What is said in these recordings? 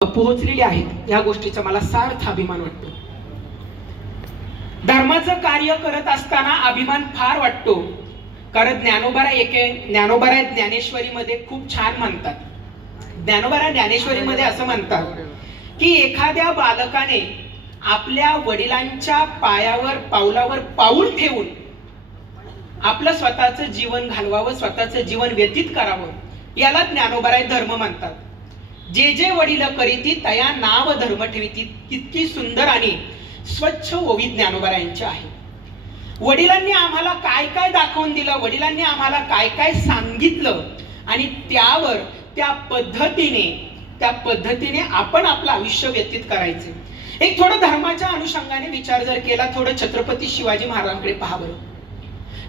पोहोचलेली आहेत या गोष्टीचा मला सार्थ अभिमान वाटतो. धर्माचं कार्य करत असताना अभिमान फार वाटतो. कारण ज्ञानोबा ज्ञानेश्वरीमध्ये खूप छान म्हणतात. ज्ञानोबा ज्ञानेश्वरीमध्ये असं म्हणतात की एखाद्या बालकाने आपल्या वडिलांच्या पावलावर पाऊल ठेवून आपलं स्वतःचं जीवन घालवावं, स्वतःचं जीवन व्यतीत करावं, याला ज्ञानोबा धर्म म्हणतात. जे जे वडील करीती तया नाव धर्म ठेवीती, किती सुंदर आणि स्वच्छ ओवी ज्ञानोबा यांची आहे. वडिलांनी आम्हाला काय काय दाखवून दिलं, वडिलांनी आम्हाला काय काय सांगितलं आणि त्यावर त्या पद्धतीने आपण आपलं आयुष्य व्यतीत करायचे. एक थोडं धर्माच्या अनुषंगाने विचार जर केला, थोडं छत्रपती शिवाजी महाराजांकडे पहा बरं.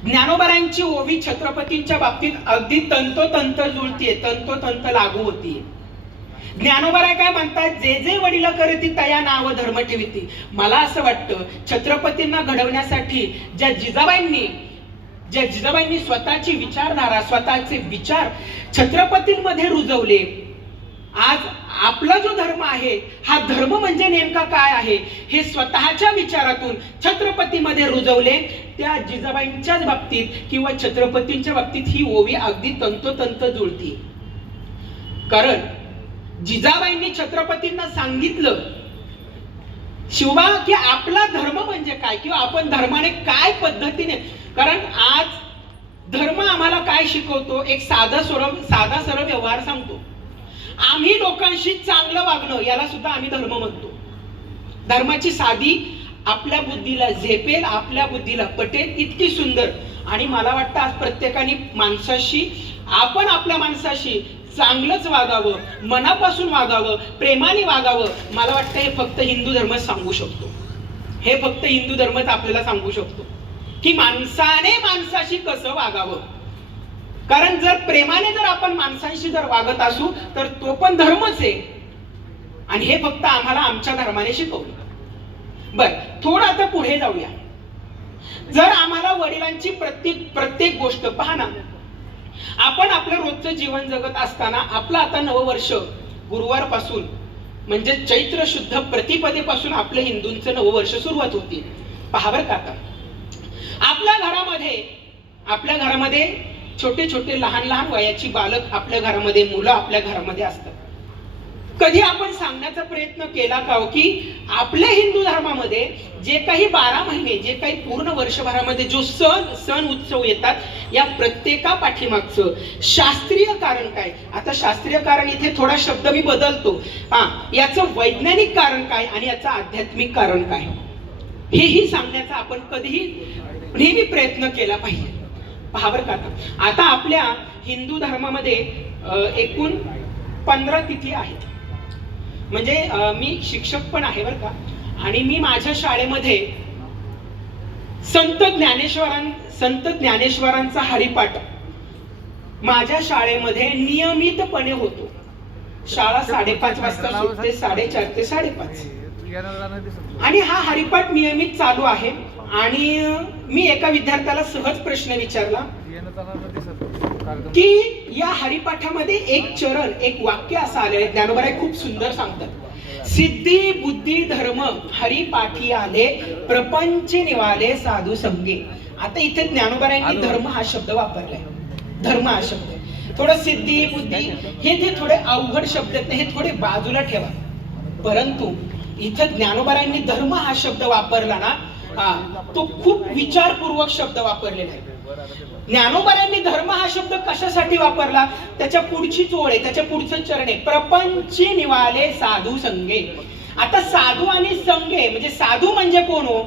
ज्ञानोबांची ओवी छत्रपतींच्या बाबतीत अगदी तंतोतंत जुळतीये, तंतोतंत लागू होतीये. ज्ञानोबा काय म्हणतात, जे जे वडील करती तया नाव धर्म ठेवीती. मला असं वाटतं छत्रपतींना घडवण्यासाठी ज्या जिजाबाईंनी स्वतःची विचारधारा, स्वतःचे विचार छत्रपतींमध्ये रुजवले, आज आपला जो धर्म आहे, हा धर्म म्हणजे नेमका काय आहे हे स्वतःच्या विचारातून छत्रपतीमध्ये रुजवले. त्या जिजाबाईंच्याच बाबतीत किंवा छत्रपतींच्या बाबतीत ही ओवी अगदी तंतोतंत जुळती. कारण जिजाबाईंनी छत्रपतींना सांगितलं, शिवबा, की आपला धर्म म्हणजे काय किंवा आपण धर्माने काय पद्धतीने, कारण आज धर्म आम्हाला काय शिकवतो, एक साधा सरळ व्यवहार सांगतो. आम्ही लोकांशी चांगलं वागणं याला सुद्धा आम्ही धर्म म्हणतो. धर्माची साधी, आपल्या बुद्धीला झेपेल, आपल्या बुद्धीला पटेल इतकी सुंदर. आणि मला वाटतं आज प्रत्येकाने आपण आपल्या माणसाशी चांगलंच वागावं, मनापासून वागावं, प्रेमाने वागावं. मला वाटतं हे फक्त हिंदू धर्मच सांगू शकतो. हे फक्त हिंदू धर्मच आपल्याला सांगू शकतो की माणसाने माणसाशी कसं वागावं. कारण जर प्रेमाने जर आपण माणसांशी जर वागत असू तर तो पण धर्मच आहे. आणि हे फक्त आम्हाला आमच्या धर्माने शिकवलं. बर, थोडं आता पुढे जाऊया. जर आम्हाला वडिलांची प्रत्येक गोष्ट पहा ना, आपण आपलं रोजचं जीवन जगत असताना आपलं आता नववर्ष गुरुवार पासून म्हणजे चैत्र शुद्ध प्रतिपदेपासून आपलं हिंदूंचं नववर्ष सुरुवात होती. पहा बरं का, आता आपल्या घरामध्ये छोटे छोटे लहान वयाची बालक आपल्या घरामध्ये, मुलं आपल्या घरामध्ये असतात. कधी आपण सांगण्याचा प्रयत्न केला का की आपल्या हिंदू धर्मामध्ये जे काही 12 महिने, जे काही पूर्ण वर्षभरामध्ये जो सण उत्सव येतात, या प्रत्येका पाठीमागचं शास्त्रीय कारण काय. आता शास्त्रीय कारण इथे थोडा शब्द मी बदलतो. याचं वैज्ञानिक कारण काय आणि याचं आध्यात्मिक कारण काय, हेही सांगण्याचा आपण कधीही नेहमी प्रयत्न केला पाहिजे. पहा बरं का, आता आपल्या हिंदू धर्मामध्ये एकूण 15 तिथी आहेत. म्हणजे मी शिक्षक पण आहे बरं का, आणि मी माझ्या शाळेमध्ये संत ज्ञानेश्वरांचा हरिपाठ माझ्या शाळेमध्ये नियमितपणे होतो. शाळा 5:30 वाजता सुटते, 4:30 ते 5:30, आणि हा हरिपाठ नियमित चालू आहे. आणि मी एका विद्यार्थ्याला सहज प्रश्न विचारला की या हरिपाठामध्ये एक चरण, एक वाक्य असं आले, ज्ञानोबा खूप सुंदर सांगतात, सिद्धी बुद्धी धर्म हरिपाठी आले, प्रपंच निवाले साधू संगे. आता इथे ज्ञानोबांनी धर्म हा शब्द वापरलाय. धर्म हा शब्द, थोडं सिद्धी बुद्धी हे थोडे अवघड शब्द आहेत, हे थोडे बाजूला ठेवा. परंतु इथं ज्ञानोबांनी धर्म हा शब्द वापरला ना, तो खूप विचारपूर्वक शब्द वापरलेला आहे. ज्ञानोबांनी धर्म हा शब्द कशासाठी वापरला, त्याच्या पुढची ओळ आहे, त्याच्या पुढचं चरण आहे, प्रपंच निवाले साधू संगे. आता साधू आणि संगे म्हणजे साधू म्हणजे कोण हो,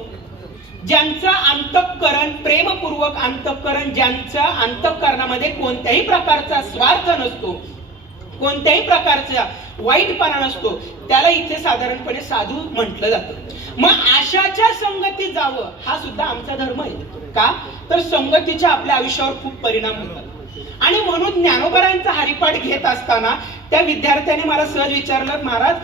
ज्यांचं अंतःकरण प्रेमपूर्वक अंतःकरण, ज्यांच्या अंतःकरणामध्ये कोणत्याही प्रकारचा स्वार्थ नसतो, कोणत्याही प्रकारचा वाईटपणा नसतो, त्याला इथे साधारणपणे साधू म्हटलं जातं. मग अशाच्या संगतीत जावं हा सुद्धा आमचा धर्म आहे. का तर संगतीच्या आपल्या आयुष्यावर खूप परिणाम होतात. आणि म्हणून ज्ञानोबांचा हरिपाठ घेत असताना त्या विद्यार्थ्याने मला सहज विचारलं, महाराज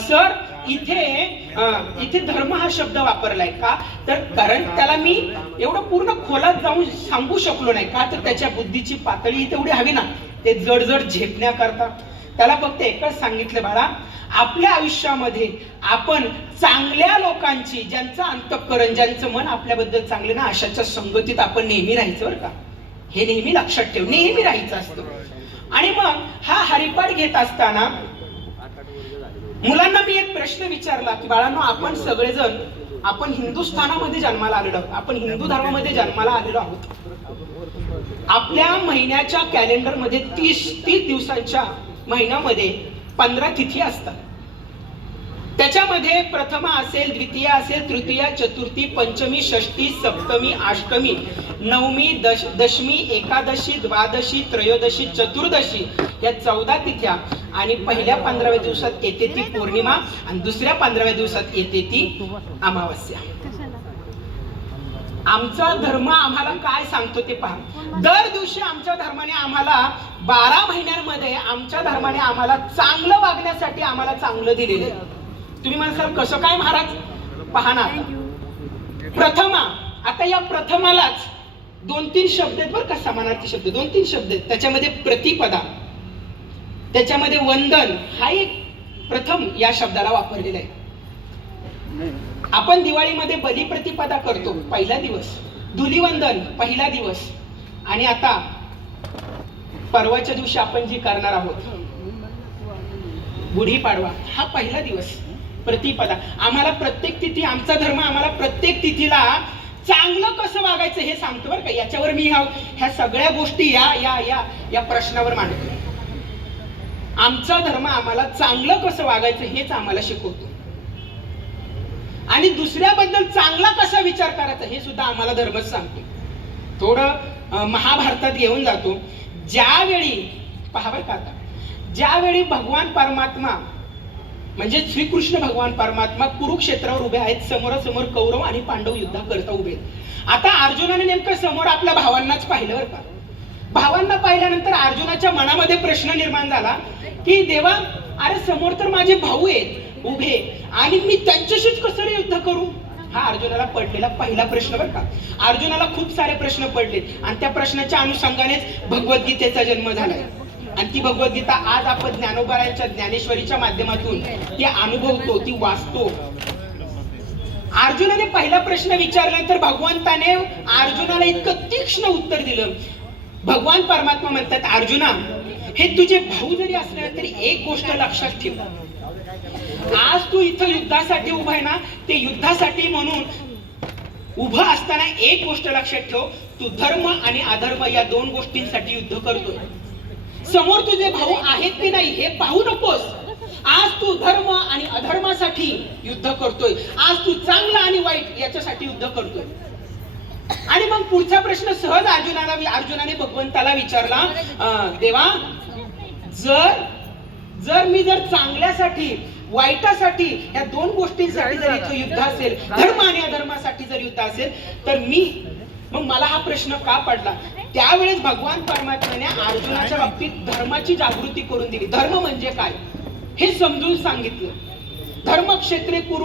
सर इथे धर्म हा शब्द वापरलाय का. तर कारण त्याला मी एवढं पूर्ण खोलात जाऊन सांगू शकलो नाही. का तर त्याच्या बुद्धीची पातळी तेवढी हवी ना, ते जड झेपण्याकरता त्याला फक्त एकच सांगितलं, बाळा आपल्या आयुष्यामध्ये आपण चांगल्या लोकांची, ज्यांचं अंतःकरण, ज्यांचं मन आपल्याबद्दल चांगले ना, अशाच्या संगतीत आपण नेहमी राहायचं बरं का. हे नेहमी लक्षात ठेव, नेहमी राहायचं असतं. आणि मग हा हरिपाठ घेत असताना मुलांना मी एक प्रश्न विचारला की बाळांनो, आपण सगळेजण आपण हिंदुस्थानामध्ये जन्माला आलेलो आहोत, आपण हिंदू धर्मामध्ये जन्माला आलेलो आहोत. आपल्या महिन्याच्या कॅलेंडर मध्ये 30 दिवसांच्या महिन्यामध्ये 15 तिथी असतात. त्याच्यामध्ये प्रथमा असेल, द्वितीय असेल, तृतीय, चतुर्थी, पंचमी, षष्ठी, सप्तमी, अष्टमी, नवमी, दशमी, एकादशी, द्वादशी, त्रयोदशी, चतुर्दशी या 14 तिथ्या. आणि पहिल्या 15व्या दिवसात येते ती पौर्णिमा आणि दुसऱ्या 15व्या दिवसात येते ती अमावस्या. आमचा धर्म आम्हाला काय सांगतो ते पहा. दर दिवशी आमच्या धर्माने आम्हाला 12 महिन्यांमध्ये आमच्या धर्माने आम्हाला चांगलं वागण्यासाठी आम्हाला चांगलं दिलेलं आहे. तुम्ही म्हणाल कसं काय महाराज? पहा ना, प्रथमा. आता या प्रथमालाच 2-3 शब्द आहेत बरं का, समानार्थी शब्द 2-3 शब्द आहेत. त्याच्यामध्ये प्रतिपदा, त्याच्यामध्ये वंदन, हा एक प्रथम या शब्दाला वापरलेला आहे. आपण दिवाळीमध्ये बलिप्रतिपदा करतो पहिला दिवस, धुलीवंदन पहिला दिवस, आणि आता परवाच्या दिवशी आपण जी करणार आहोत गुढीपाडवा, हा पहिला दिवस प्रतिपदा. आम्हाला प्रत्येक तिथी, आमचा धर्म आम्हाला प्रत्येक तिथीला चांगलं कसं वागायचं हे सांगतो बरं का. याच्यावर मी ह्या सगळ्या गोष्टी या या या या प्रश्नावर मांडतो. आमचा धर्म आम्हाला चांगलं कसं वागायचं हेच आम्हाला शिकवतो, आणि दुसऱ्याबद्दल चांगला कसा विचार करायचा हे सुद्धा आम्हाला धर्मच सांगतो. थोडं महाभारतात घेऊन जातो. ज्यावेळी पहा बरं का, आता ज्यावेळी भगवान परमात्मा म्हणजे श्रीकृष्ण भगवान परमात्मा कुरुक्षेत्रावर उभे आहेत, समोरासमोर कौरव आणि पांडव युद्ध करता उभे आहेत. आता अर्जुनाने नेमकं समोर आपल्या भावांनाच पाहिलं बरं का. भावांना पाहिल्यानंतर अर्जुनाच्या मनामध्ये प्रश्न निर्माण झाला की देवा, अरे समोर तर माझे भाऊ आहेत उभे, आणि मी त्यांच्याशीच कसं युद्ध करू? हा अर्जुनाला पडलेला पहिला प्रश्न बरं का. अर्जुनाला खूप सारे प्रश्न पडले आणि त्या प्रश्नाच्या अनुषंगानेच भगवद्गीतेचा जन्म झालाय. आणि ती भगवद्गीता आज आपण ज्ञानोबारायांच्या ज्ञानेश्वरीच्या माध्यमातून ती अनुभवतो, ती वाचतो. अर्जुनाने पहिला प्रश्न विचारल्यानंतर भगवंताने अर्जुनाला इतकं तीक्ष्ण उत्तर दिलं. भगवान परमात्मा म्हणतात, अर्जुना, हे तुझे भाऊ जरी असले तरी एक गोष्ट लक्षात ठेव. आज तू इथं युद्धासाठी उभा आहे ना, ते युद्धासाठी म्हणून उभं असताना एक गोष्ट लक्षात ठेव, तू धर्म आणि अधर्म या 2 गोष्टींसाठी युद्ध करतोय. समोर तुझे भाऊ आहेत की नाही हे पाहू नकोस. आज तू धर्म आणि अधर्मासाठी युद्ध करतोय. आज तू चांगलं आणि वाईट याच्यासाठी युद्ध करतोय. आणि मग पुढचा प्रश्न सहज अर्जुनाने भगवंताला विचारला, देवा, जर मी चांगल्यासाठी वाईटासाठी या 2 गोष्टींसाठी जर इथं युद्ध असेल, धर्म आणि अधर्मासाठी जर युद्ध असेल, तर मग मला हा प्रश्न का पडला? त्यावेळेस भगवान परमात्म्याने अर्जुनाच्या बाबतीत धर्माची जागृती करून दिली. धर्म म्हणजे काय हे समजून सांगितलं. धर्मक्षेत्रे कुरु